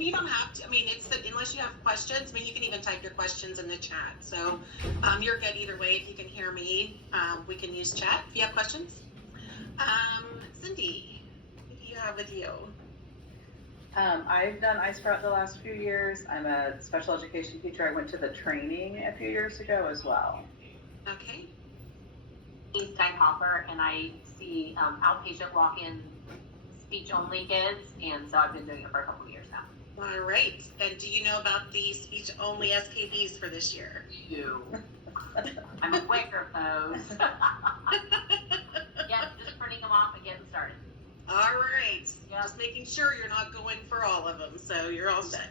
and you don't have to, I mean, unless you have questions, I mean, you can even type your questions in the chat. So you're good either way. If you can hear me, we can use chat if you have questions. Cindy, what do you have with you? I've done Isprout the last few years. I'm a special education teacher. I went to the training a few years ago as well. Okay. I'm Sky Hopper, and I see outpatient walk-in speech-only kids, and so I've been doing it for a couple of years now. All right. And do you know about the speech-only SKBs for this year? I'm aware of those. Yeah, just printing them off and getting started. All right. Yep. Just making sure you're not going for all of them, so you're all set.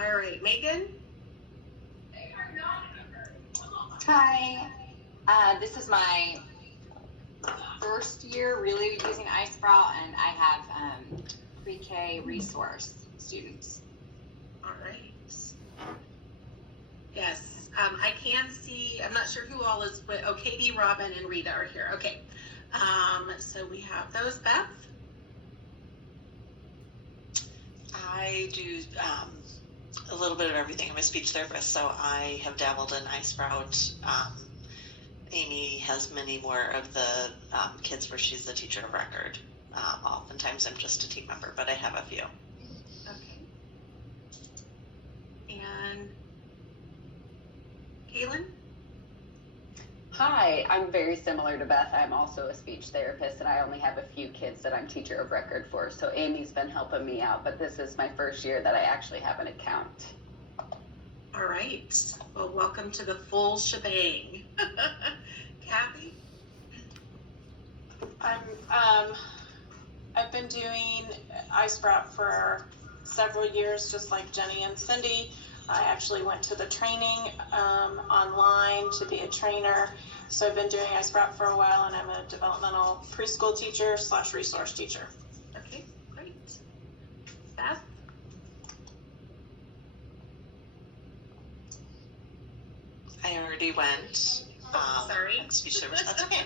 All right, Megan? Hi. This is my first year really using Isprout, and I have pre-K resource students. All right. Yes, I can see, I'm not sure who all is with, oh, Katie, Robin, and Rita are here. Okay. So we have those. Beth? I do a little bit of everything. I'm a speech therapist, so I have dabbled in Isprout. Amy has many more of the kids where she's the teacher of record. Oftentimes I'm just a team member, but I have a few. Okay. And Kaylin? Hi, I'm very similar to Beth. I'm also a speech therapist, and I only have a few kids that I'm teacher of record for. So Amy's been helping me out, but this is my first year that I actually have an account. All right. Well, welcome to the full shebang. Kathy? I've been doing Isprout for several years, just like Jenny and Cindy. I actually went to the training online to be a trainer. So I've been doing Isprout for a while, and I'm a developmental preschool teacher / resource teacher. Okay, great. Beth? I already went. Sorry. Speech therapist. That's okay.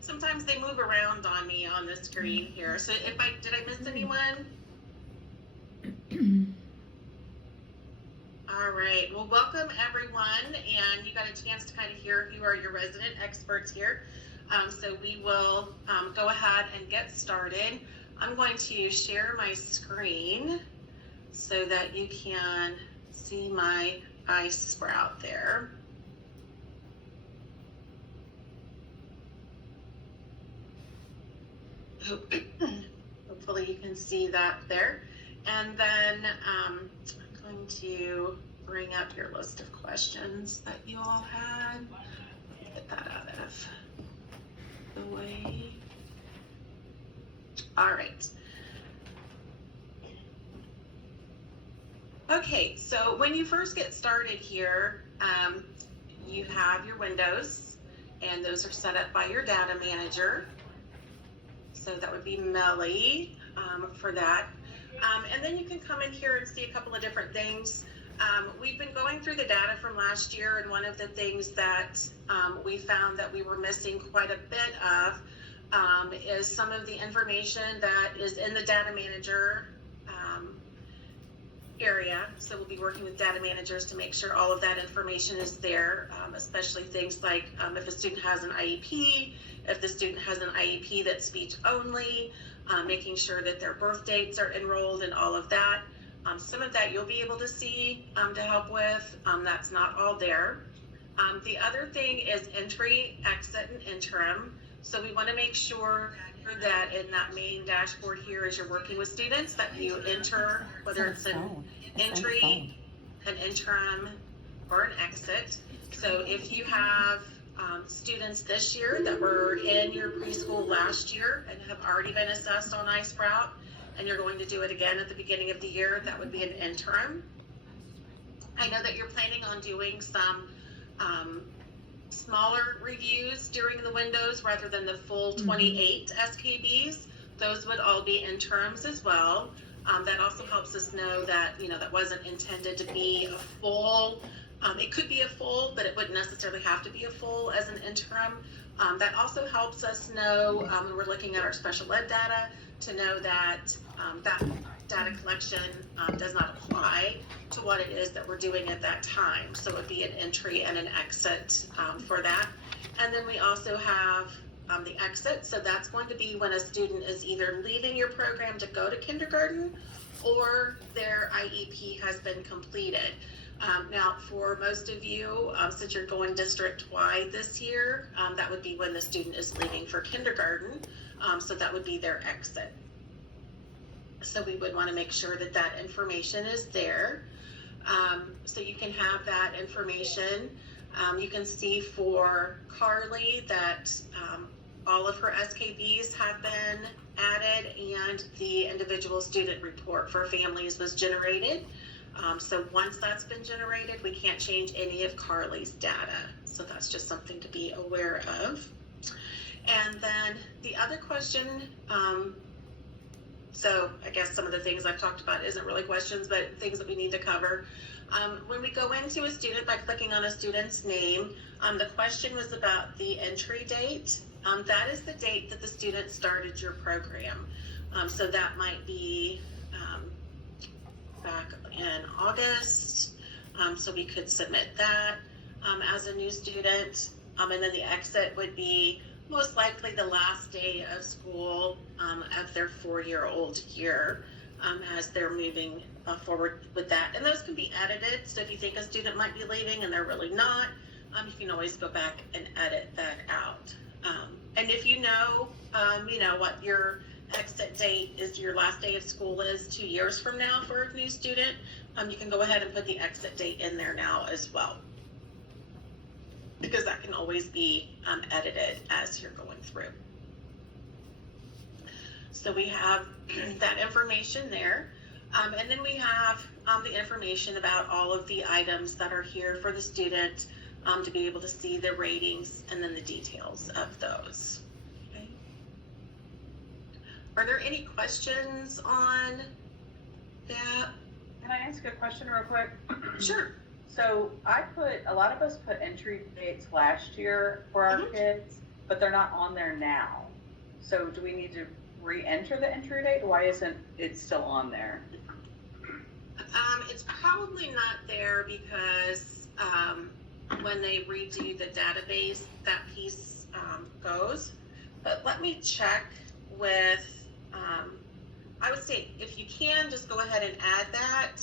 Sometimes they move around on me on the screen here. So did I miss anyone? All right. Well, welcome everyone, and you got a chance to kind of hear who are your resident experts here. So we will go ahead and get started. I'm going to share my screen so that you can see my Isprout there. Hopefully you can see that there. And then I'm going to bring up your list of questions that you all had. Get that out of the way. All right. Okay, so when you first get started here, you have your windows, and those are set up by your data manager. So that would be Melly for that. And then you can come in here and see a couple of different things. We've been going through the data from last year, and one of the things that we found that we were missing quite a bit of is some of the information that is in the data manager area. So we'll be working with data managers to make sure all of that information is there, especially things like if a student has an IEP, if the student has an IEP that's speech only, making sure that their birth dates are enrolled and all of that. Some of that you'll be able to see to help with. That's not all there. The other thing is entry, exit, and interim. So we want to make sure that in that main dashboard here, as you're working with students, that you enter, whether it's an entry, an interim, or an exit. So if you have students this year that were in your preschool last year and have already been assessed on Isprout, and you're going to do it again at the beginning of the year, that would be an interim. I know that you're planning on doing some smaller reviews during the windows rather than the full 28 SKBs. Those would all be interims as well. That also helps us know that, that wasn't intended to be a full. It could be a full, but it wouldn't necessarily have to be a full as an interim. That also helps us know when we're looking at our special ed data to know that that data collection does not apply to what it is that we're doing at that time. So it would be an entry and an exit for that. And then we also have the exit. So that's going to be when a student is either leaving your program to go to kindergarten or their IEP has been completed. Now, for most of you, since you're going district-wide this year, that would be when the student is leaving for kindergarten. So that would be their exit. So we would want to make sure that that information is there. So you can have that information. You can see for Carly that all of her SKBs have been added and the individual student report for families was generated. So once that's been generated, we can't change any of Carly's data. So that's just something to be aware of. And then the other question, so I guess some of the things I've talked about isn't really questions, but things that we need to cover. When we go into a student by clicking on a student's name, the question was about the entry date. That is the date that the student started your program. So that might be back in August. So we could submit that as a new student. And then the exit would be most likely the last day of school of their 4-year-old year as they're moving forward with that. And those can be edited. So if you think a student might be leaving and they're really not, you can always go back and edit that out. And if you know what your exit date is, your last day of school is 2 years from now for a new student, you can go ahead and put the exit date in there now as well, because that can always be edited as you're going through. So we have that information there. And then we have the information about all of the items that are here for the student to be able to see the ratings and then the details of those. Okay. Are there any questions on that? Can I ask a question real quick? Sure. So a lot of us put entry dates last year for our kids, but they're not on there now. So do we need to re-enter the entry date? Why isn't it still on there? It's probably not there because when they redo the database, that piece goes. But let me check with, I would say if you can, just go ahead and add that.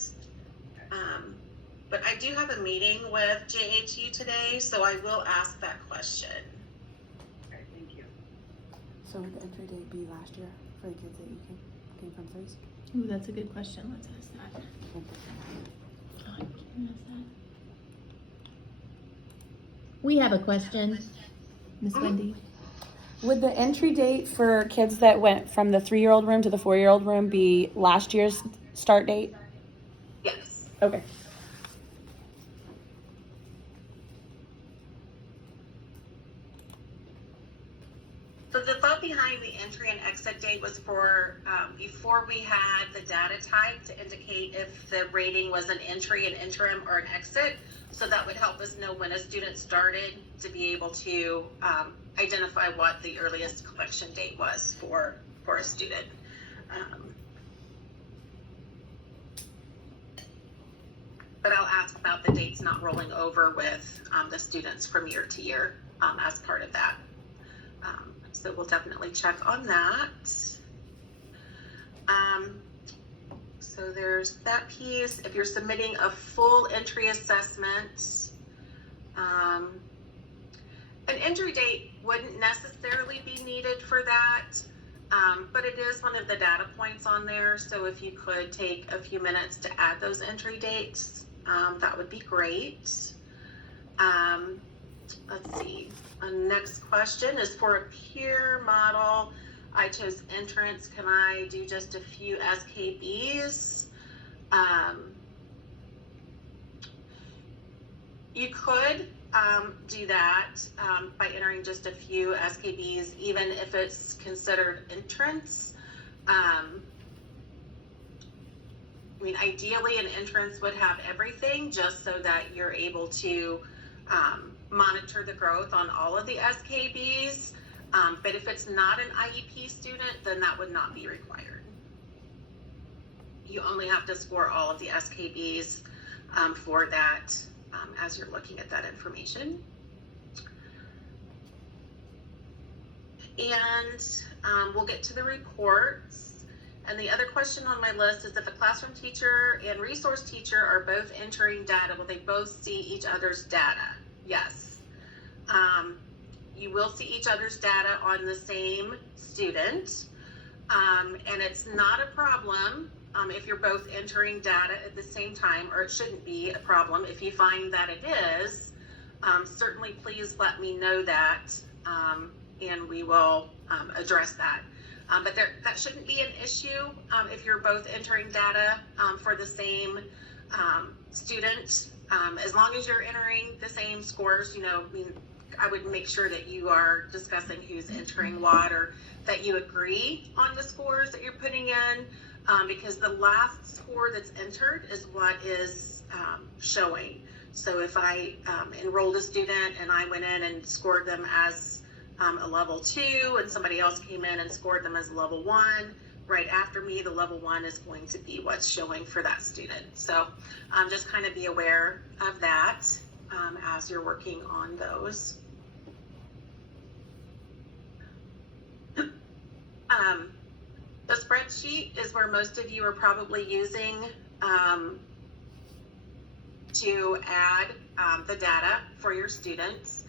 But I do have a meeting with JHU today, so I will ask that question. Okay, thank you. So would the entry date be last year for the kids that you came from threes? Ooh, that's a good question. Let's ask that. We have a question, Miss Wendy. Would the entry date for kids that went from the 3-year-old room to the 4-year-old room be last year's start date? Yes. Okay. So the thought behind the entry and exit date was for before we had the data type to indicate if the rating was an entry, an interim, or an exit. So that would help us know when a student started to be able to identify what the earliest collection date was for a student. But I'll ask about the dates not rolling over with the students from year to year as part of that. So we'll definitely check on that. So there's that piece. If you're submitting a full entry assessment, an entry date wouldn't necessarily be needed for that, but it is one of the data points on there. So if you could take a few minutes to add those entry dates, that would be great. Let's see. Next question is for a peer model. I chose entrance. Can I do just a few SKBs? You could do that by entering just a few SKBs, even if it's considered entrance. I mean, ideally, an entrance would have everything just so that you're able to monitor the growth on all of the SKBs. But if it's not an IEP student, then that would not be required. You only have to score all of the SKBs for that as you're looking at that information. And we'll get to the reports. And the other question on my list is if a classroom teacher and resource teacher are both entering data, will they both see each other's data? Yes. You will see each other's data on the same student. And it's not a problem if you're both entering data at the same time, or it shouldn't be a problem. If you find that it is, certainly please let me know that, and we will address that. But that shouldn't be an issue if you're both entering data for the same student. As long as you're entering the same scores, you know, I would make sure that you are discussing who's entering what, or that you agree on the scores that you're putting in, because the last score that's entered is what is showing. So if I enrolled a student and I went in and scored them as a level 2, and somebody else came in and scored them as a level 1, right after me, the level 1 is going to be what's showing for that student. So just kind of be aware of that as you're working on those. The spreadsheet is where most of you are probably using to add the data for your students.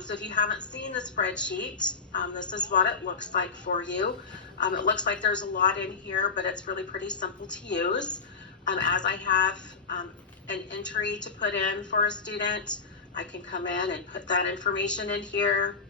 So if you haven't seen the spreadsheet, this is what it looks like for you. It looks like there's a lot in here, but it's really pretty simple to use. As I have an entry to put in for a student, I can come in and put that information in here.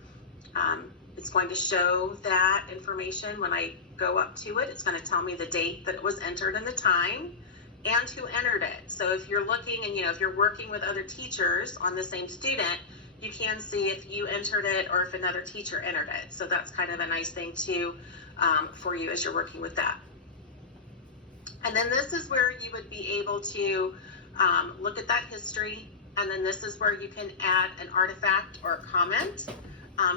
It's going to show that information when I go up to it. It's going to tell me the date that it was entered and the time and who entered it. So if you're looking and, you know, if you're working with other teachers on the same student, you can see if you entered it or if another teacher entered it. So that's kind of a nice thing too for you as you're working with that. And then this is where you would be able to look at that history. And then this is where you can add an artifact or a comment.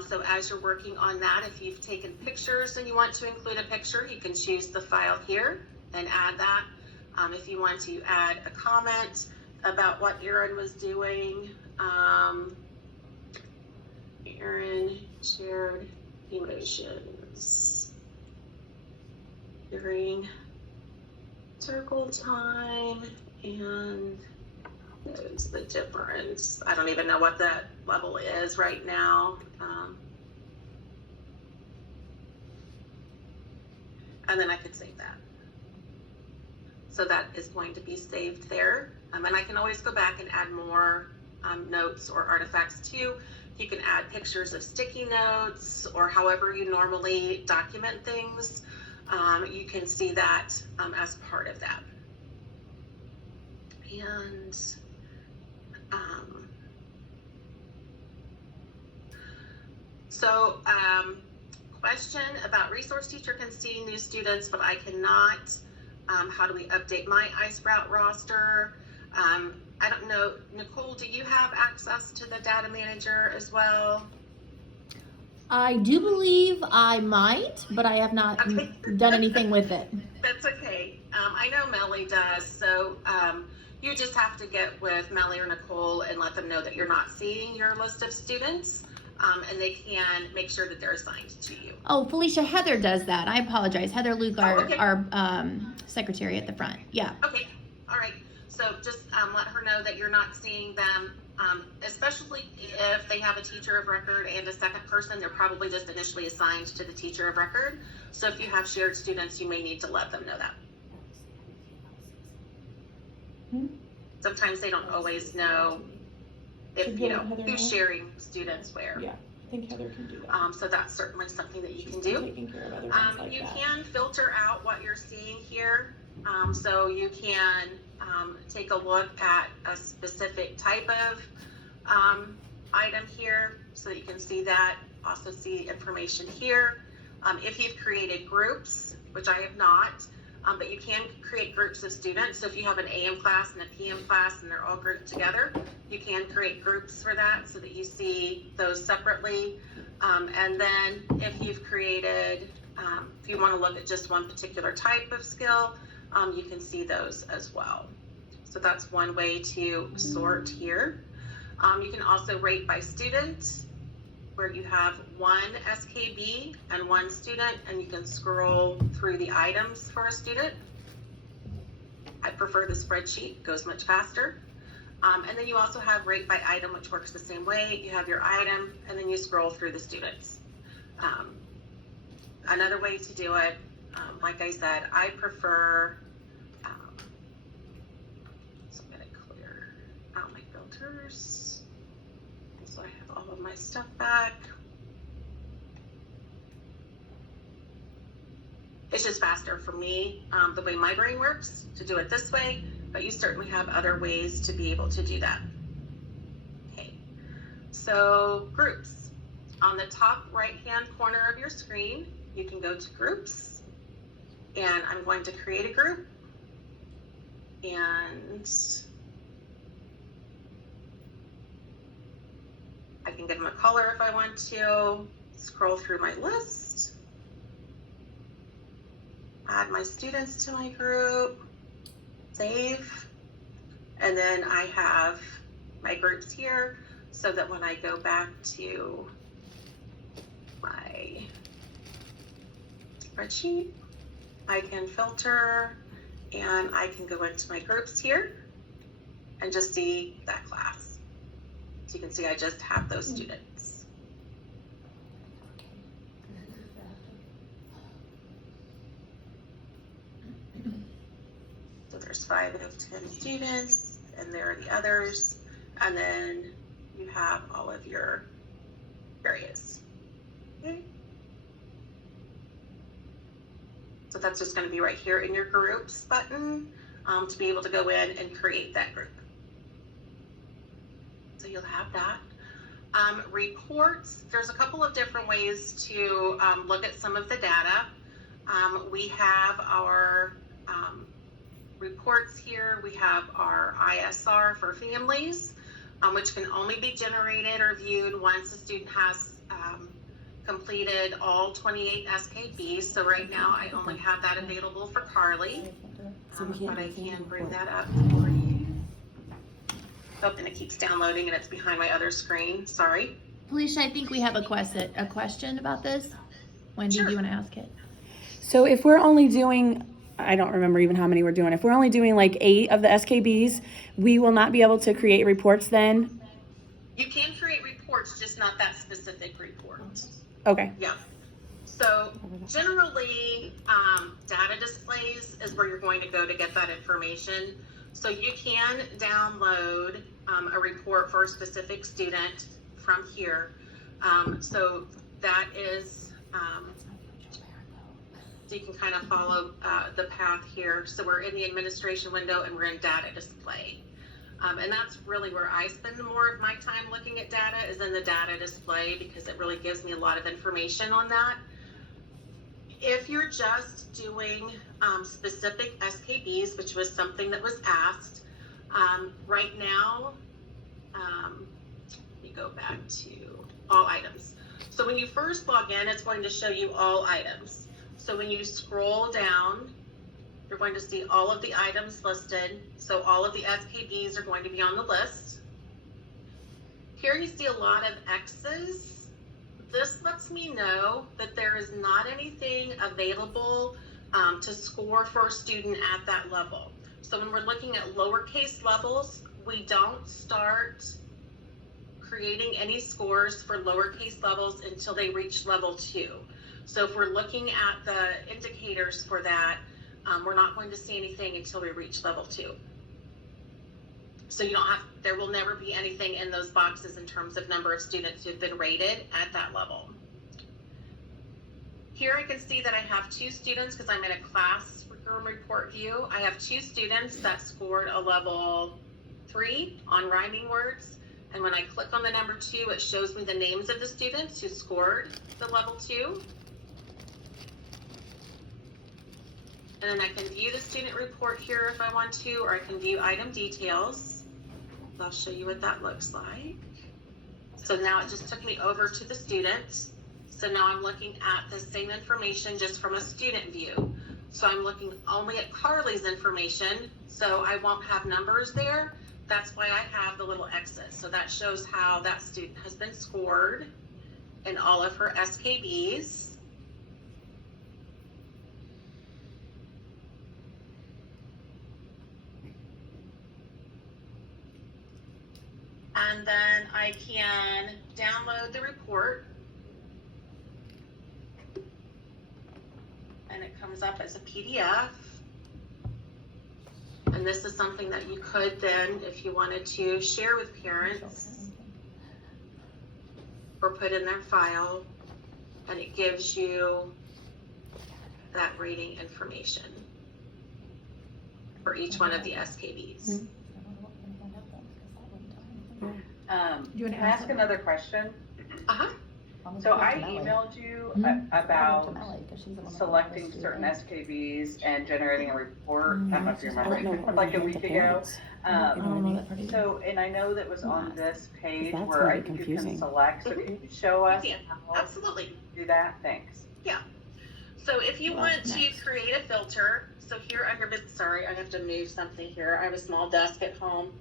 So as you're working on that, if you've taken pictures and you want to include a picture, you can choose the file here and add that. If you want to add a comment about what Erin was doing, Erin shared emotions during circle time and knows the difference. I don't even know what that level is right now. And then I could save that. So that is going to be saved there. And I can always go back and add more notes or artifacts too. You can add pictures of sticky notes or however you normally document things. You can see that as part of that. And question about resource teacher can see new students, but I cannot. How do we update my Isprout roster? I don't know, Nicole, do you have access to the data manager as well? I do believe I might, but I have not done anything with it. That's okay. I know Melly does, so you just have to get with Melly or Nicole and let them know that you're not seeing your list of students, and they can make sure that they're assigned to you. Oh, Felicia, Heather does that. I apologize. Heather Luke, okay. our secretary at the front. Yeah. Okay, all right. So just let her know that you're not seeing them, especially if they have a teacher of record and a second person. They're probably just initially assigned to the teacher of record. So if you have shared students, you may need to let them know that. Sometimes they don't always know if, you know, who's sharing students where. Yeah, I think Heather can do that. So that's certainly something that you can do. Taking care of other things like you that. can filter out what you're seeing here. So you can take a look at a specific type of item here so that you can see that. Also see information here. If you've created groups, which I have not, but you can create groups of students. So if you have an AM class and a PM class and they're all grouped together, you can create groups for that so that you see those separately. And then if you've created, if you want to look at just one particular type of skill, you can see those as well. So that's one way to sort here. You can also rate by student, where you have one SKB and one student, and you can scroll through the items for a student. I prefer the spreadsheet, it goes much faster. And then you also have rate by item, which works the same way. You have your item, and then you scroll through the students. Another way to do it, like I said, I prefer, so I'm gonna clear out my filters. So I have all of my stuff back. It's just faster for me, the way my brain works, to do it this way, but you certainly have other ways to be able to do that. Okay, so groups. On the top right-hand corner of your screen, you can go to groups, and I'm going to create a group, and I can give them a color if I want to, scroll through my list, add my students to my group, save, and then I have my groups here so that when I go back to my spreadsheet, I can filter and I can go into my groups here and just see that class. So you can see I just have those students. So there's 5 of 10 students, and there are the others, and then you have all of your areas. Okay. So that's just going to be right here in your groups button to be able to go in and create that group. So you'll have that. Reports, there's a couple of different ways to look at some of the data. We have our reports here. We have our ISR for families, which can only be generated or viewed once a student has completed all 28 SKBs. So right now I only have that available for Carly, but I can bring that up for you. Oh, and it keeps downloading and it's behind my other screen, sorry. Felicia, I think we have a question about this. Wendy, Sure. do you want to ask it? So if we're only doing, I don't remember even how many we're doing. If we're only doing like 8 of the SKBs, we will not be able to create reports then? You can create reports, just not that specific report. Okay. Yeah. So generally, data displays is where you're going to go to get that information. So you can download a report for a specific student from here. So that is, so you can kind of follow the path here. So we're in the administration window and we're in data display. And that's really where I spend more of my time looking at data, is in the data display, because it really gives me a lot of information on that. If you're just doing specific SKBs, which was something that was asked, right now, let me go back to all items. So when you first log in, it's going to show you all items. So when you scroll down, you're going to see all of the items listed. So all of the SKBs are going to be on the list. Here you see a lot of X's. This lets me know that there is not anything available to score for a student at that level. So when we're looking at lowercase levels, we don't start creating any scores for lowercase levels until they reach level 2. So if we're looking at the indicators for that, we're not going to see anything until we reach level 2. So you don't have, there will never be anything in those boxes in terms of number of students who've been rated at that level. Here I can see that I have 2 students, because I'm in a classroom report view. I have 2 students that scored a level 3 on rhyming words. And when I click on the number 2, it shows me the names of the students who scored the level 2. And then I can view the student report here if I want to, or I can view item details. I'll show you what that looks like. So now it just took me over to the students. So now I'm looking at the same information just from a student view. So I'm looking only at Carly's information, so I won't have numbers there. That's why I have the little X's. So that shows how that student has been scored in all of her SKBs. And then I can download the report. And it comes up as a PDF. And this is something that you could then, if you wanted to, share with parents or put in their file, and it gives you that rating information for each one of the SKBs. Can I ask another question? Uh-huh. So I emailed you about selecting certain SKBs and generating a report. I don't know if you remember, like a week ago. So, and I know that was on this page That's where I really think you confusing. can select. So can you show us Yeah, how absolutely. to do that? Thanks. So if you Well, want to next. create a filter, so here under, sorry, I have to move something here. I have a small desk at home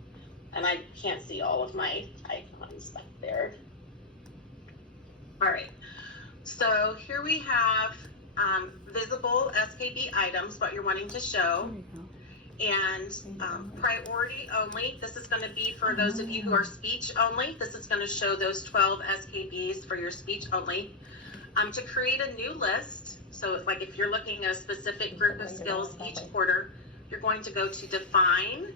and I can't see all of my icons back there. All right, so here we have visible SKB items, what you're wanting to show, and priority only. This is going to be for those of you who are speech only. This is going to show those 12 SKBs for your speech only. To create a new list, so like if you're looking at a specific group of skills each quarter, you're going to go to Define,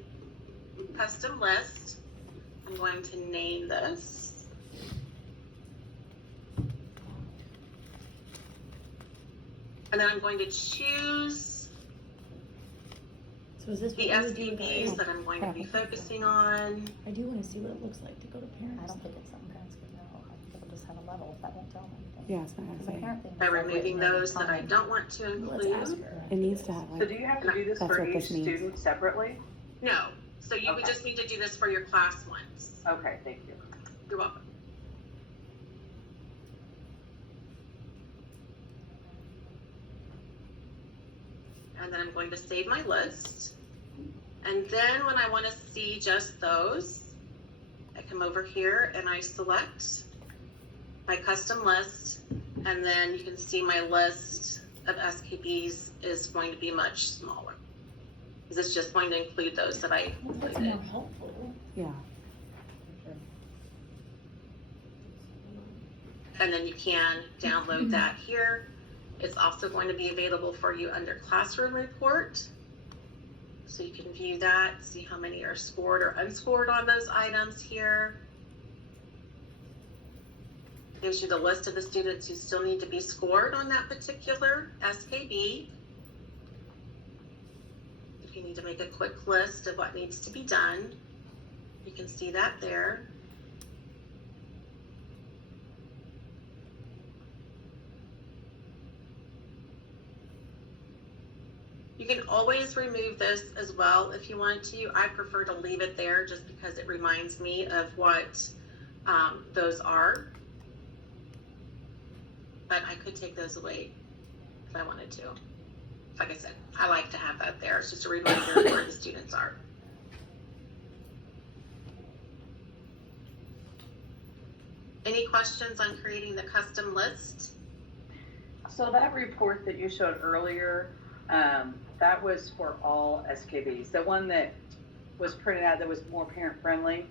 Custom List. I'm going to name this. And then I'm going to choose So is this the what we would do with SKBs our- that I'm going to be focusing on. I do want to see what it looks like to go to parents. I don't think it's something parents would know. I think it'll just have a level if that won't tell them anything. Yeah, it's not Because a gonna say. parent thing By is like removing written in those that I time. don't want to Let's ask include. her. It needs to have So like, do you have to do this That's for what each this means. student separately? No, so you would Okay. just need to do this for your class ones. Okay, thank you. You're welcome. And then I'm going to save my list. And then when I want to see just those, I come over here and I select my custom list. And then you can see my list of SKBs is going to be much smaller. Because it's just going to include those that I That's included. more helpful. yeah. And then you can download that here. It's also going to be available for you under Classroom Report. So you can view that, see how many are scored or unscored on those items here. Gives you the list of the students who still need to be scored on that particular SKB. If you need to make a quick list of what needs to be done, you can see that there. You can always remove this as well if you want to. I prefer to leave it there just because it reminds me of what those are. But I could take those away if I wanted to. Like I said, I like to have that there. It's just a reminder of where the students are. Any questions on creating the custom list? So that report that you showed earlier, that was for all SKBs. The one that was printed out that was more parent friendly,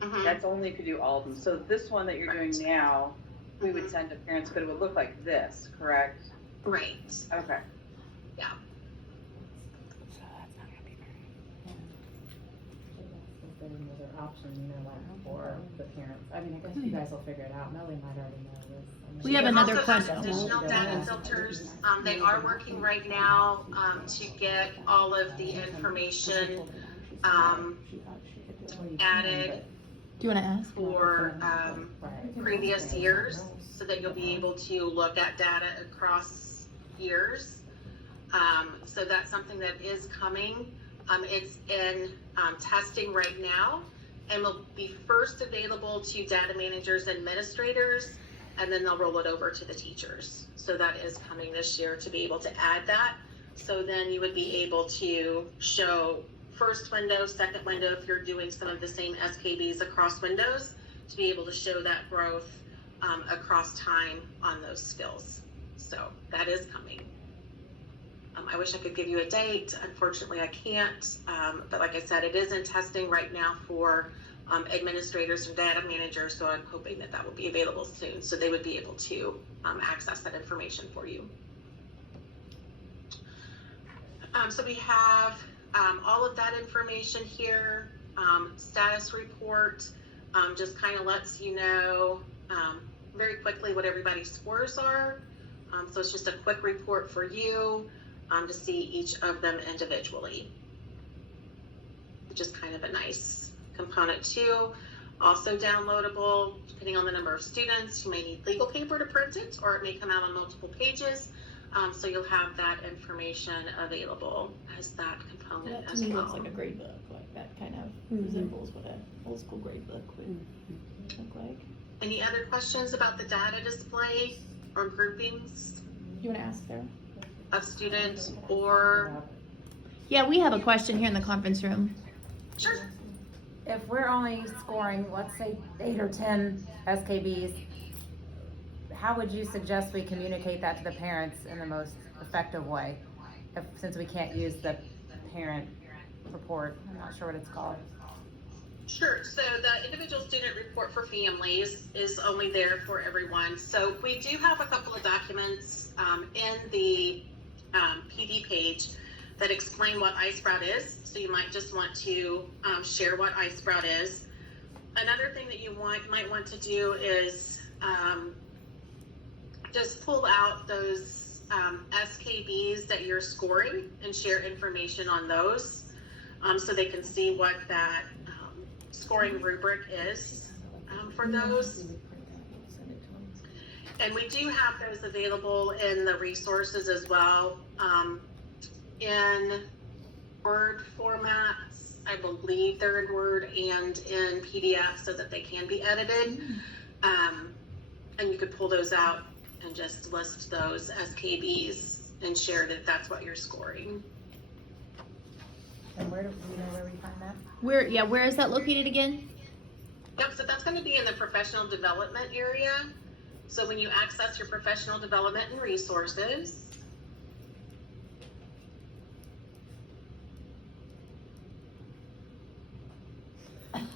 Mhm. that's only if you do all of them. So this one that you're doing now, we would send to parents, but it would look like this, correct? Right. Okay. So that's not gonna be very. If there's another option, you know, like for the parents. I mean, I guess you guys will figure it out. Melly might already know this. I mean, We have You another also have question. additional data filters. They are working right now to get all of the information added Do you want to ask? for previous years so that you'll be able to look at data across years. So that's something that is coming. It's in testing right now. and will be first available to data managers and administrators, and then they'll roll it over to the teachers. So that is coming this year to be able to add that. So then you would be able to show first window, second window, if you're doing some of the same SKBs across windows, to be able to show that growth across time on those skills. So that is coming. I wish I could give you a date. Unfortunately, I can't. But like I said, it is in testing right now for administrators and data managers. So I'm hoping that that will be available soon. So they would be able to access that information for you. So we have all of that information here. Status report just kind of lets you know very quickly what everybody's scores are. So it's just a quick report for you to see each of them individually, which is kind of a nice component too. Also downloadable, depending on the number of students, you may need legal paper to print it, or it may come out on multiple pages. So you'll have that information available as that component That to as me well. looks like a grade book, like that kind of resembles what an old school grade book would look like. Any other questions about the data display or groupings You want to ask Sarah? of students or? Yeah, we have a question here in the conference room. Sure. If we're only scoring, let's say 8 or 10 SKBs, how would you suggest we communicate that to the parents in the most effective way? Since we can't use the parent report, I'm not sure what it's called. Sure. So the individual student report for families is only there for everyone. So we do have a couple of documents in the PD page that explain what Isprout is. So you might just want to share what Isprout is. Another thing that you might want to do is just pull out those SKBs that you're scoring and share information on those so they can see what that scoring rubric is for those. And we do have those available in the resources as well in Word formats. I believe they're in Word and in PDF so that they can be edited. And you could pull those out and just list those SKBs and share that that's what you're scoring. And where do we know where we find that? Where is that located again? Yep, so that's going to be in the professional development area. So when you access your professional development and resources, I'm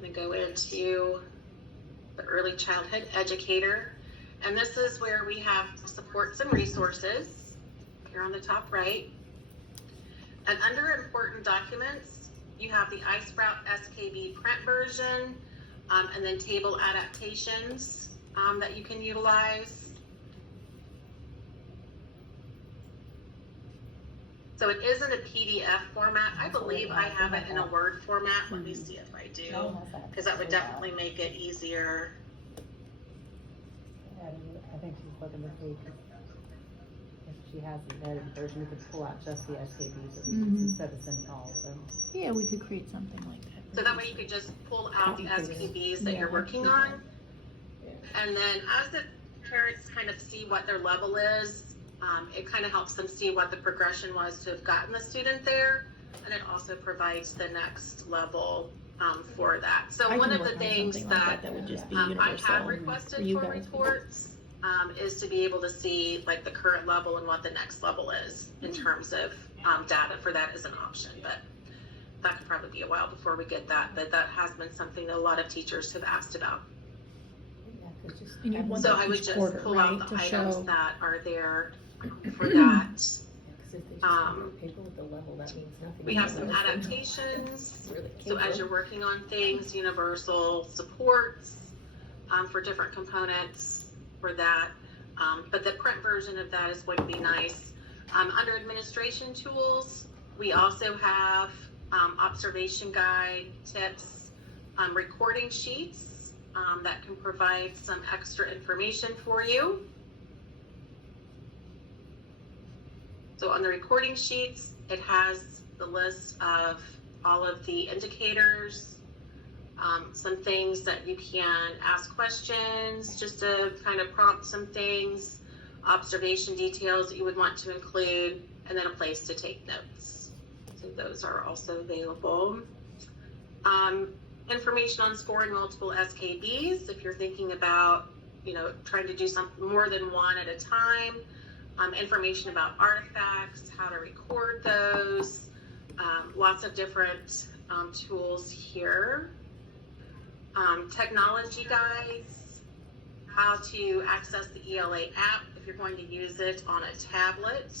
going to go into the early childhood educator. And this is where we have supports and resources here on the top right. And under important documents, you have the Isprout SKB print version, and then table adaptations that you can utilize. So it is in a PDF format. I believe I have it in a Word format. Let me see if I do, because that would definitely make it easier. Yeah, I think she's looking to see if she has the edited version, we could pull out just the SKBs instead of sending all of them. Yeah, we could create something like that. So that way you could just pull out the SKBs that you're working on. And then as the parents kind of see what their level is, it kind of helps them see what the progression was to have gotten the student there. And it also provides the next level for that. So one of the things that would just be I have requested for reports is to be able to see like the current level and what the next level is in terms of data for that as an option. But that could probably be a while before we get that, but that has been something that a lot of teachers have asked about. So I would just pull out the items that are there for that. We have some adaptations. So as you're working on things, universal supports for different components for that. But the print version of that is going to be nice. Under administration tools, we also have observation guide, tips, recording sheets that can provide some extra information for you. So on the recording sheets, it has the list of all of the indicators, some things that you can ask questions, just to kind of prompt some things, observation details that you would want to include, and then a place to take notes. So those are also available. Information on scoring multiple SKBs, if you're thinking about, trying to do something more than one at a time. Information about artifacts, how to record those, lots of different tools here. Technology guides, how to access the ELA app if you're going to use it on a tablet.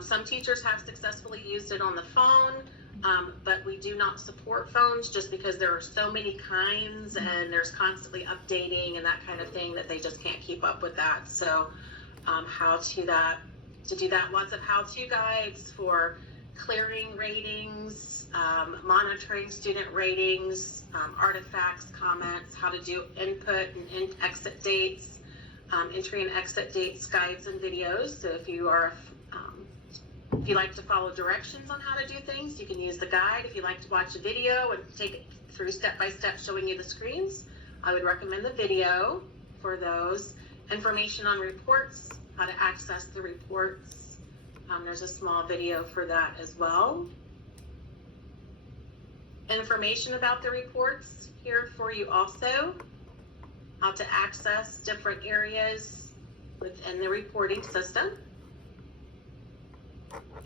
Some teachers have successfully used it on the phone, but we do not support phones just because there are so many kinds and there's constantly updating and that kind of thing that they just can't keep up with that. So how to do that, lots of how-to guides for clearing ratings, monitoring student ratings, artifacts, comments, how to do input and exit dates, entry and exit dates, guides and videos. So if you like to follow directions on how to do things, you can use the guide. If you like to watch a video and take it through step-by-step showing you the screens, I would recommend the video for those. Information on reports, how to access the reports. There's a small video for that as well. Information about the reports here for you also. How to access different areas within the reporting system.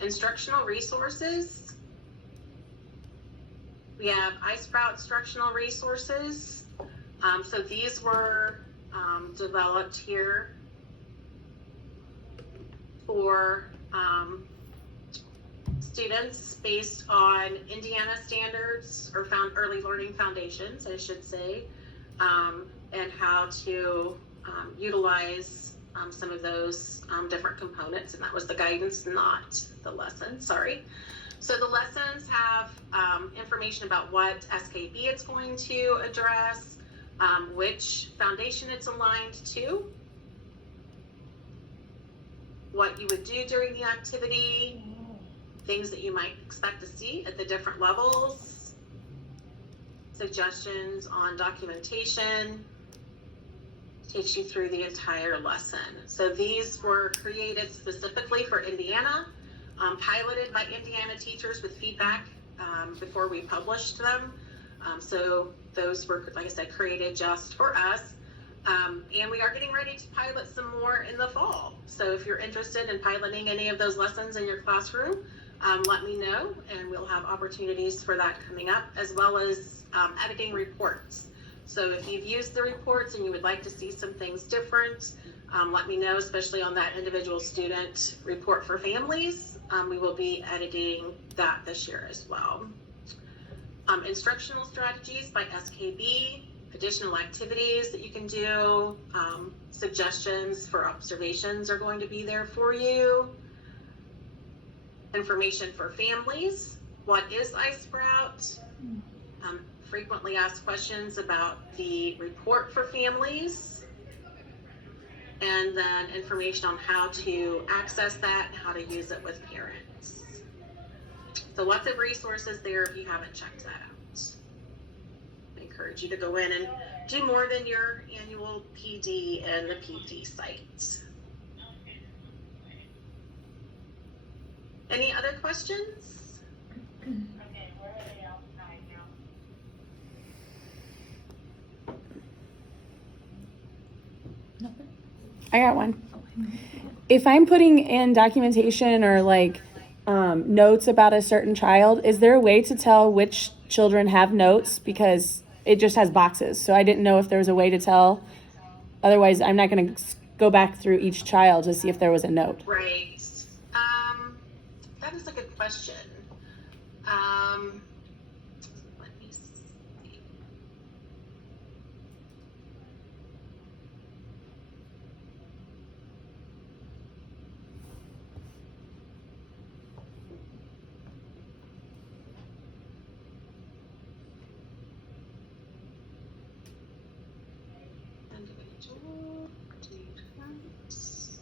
Instructional resources. We have Isprout instructional resources. So these were developed here for students based on Indiana standards, or early learning foundations, I should say, and how to utilize some of those different components. And that was the guidance, not the lesson, sorry. So the lessons have information about what SKB it's going to address, which foundation it's aligned to, what you would do during the activity, things that you might expect to see at the different levels, suggestions on documentation, takes you through the entire lesson. So these were created specifically for Indiana, piloted by Indiana teachers with feedback before we published them. So those were, like I said, created just for us. And we are getting ready to pilot some more in the fall. So if you're interested in piloting any of those lessons in your classroom, let me know, and we'll have opportunities for that coming up, as well as editing reports. So if you've used the reports and you would like to see some things different, let me know, especially on that individual student report for families. We will be editing that this year as well. Instructional strategies by SKB, additional activities that you can do, suggestions for observations are going to be there for you. Information for families, what is Isprout? Frequently asked questions about the report for families, and then information on how to access that and how to use it with parents. So lots of resources there if you haven't checked that out. I encourage you to go in and do more than your annual PD and the PD site. Any other questions? I got one. If I'm putting in documentation or notes about a certain child, is there a way to tell which children have notes? Because it just has boxes. So I didn't know if there was a way to tell. Otherwise, I'm not going to go back through each child to see if there was a note. Right. That is a good question. Let me see. Individual students.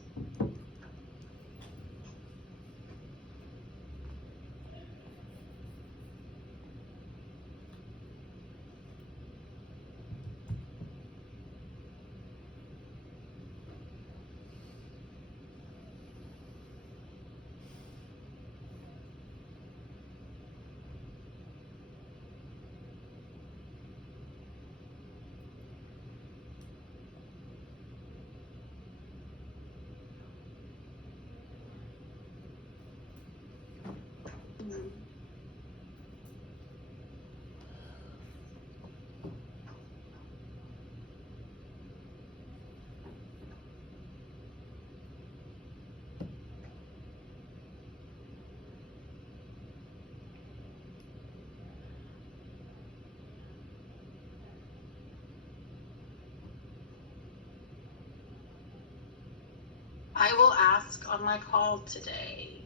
I will ask on my call today.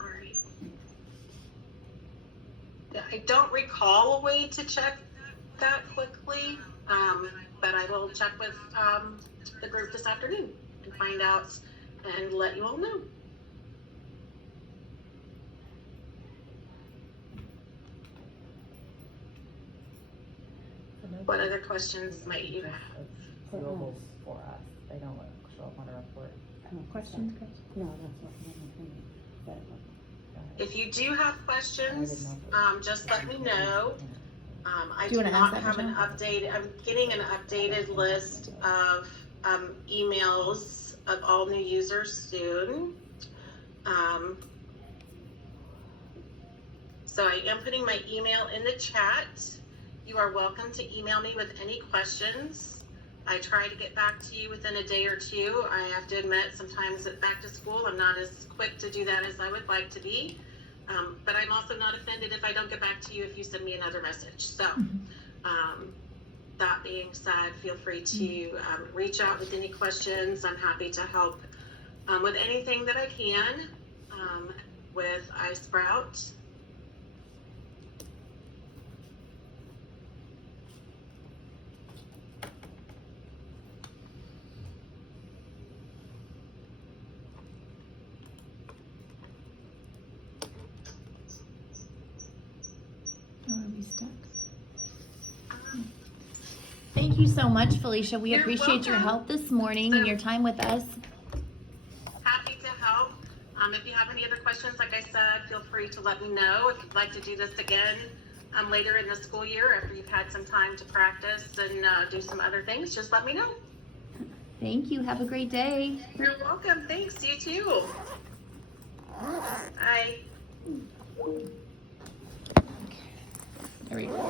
All right. Yeah, I don't recall a way to check that quickly, but I will check with the group this afternoon and find out and let you all know. What other questions might you have? Approvals for us, they don't show up on a report. Questions? No, that's what. If you do have questions, just let me know. I Do you do wanna not ask that, have an Michelle? update. I'm getting an updated list of emails of all new users soon. So I am putting my email in the chat. You are welcome to email me with any questions. I try to get back to you within a day or two. I have to admit, sometimes at back to school, I'm not as quick to do that as I would like to be. But I'm also not offended if I don't get back to you if you send me another message. So that being said, feel free to reach out with any questions. I'm happy to help with anything that I can with Isprout. Or are we stuck? Thank you so much, Felicia. We You're appreciate your welcome. help this morning and your time with us. Happy to help. If you have any other questions, like I said, feel free to let me know. If you'd like to do this again later in the school year, after you've had some time to practice and do some other things, just let me know. Thank you. Have a great day. You're welcome. Thanks. You too.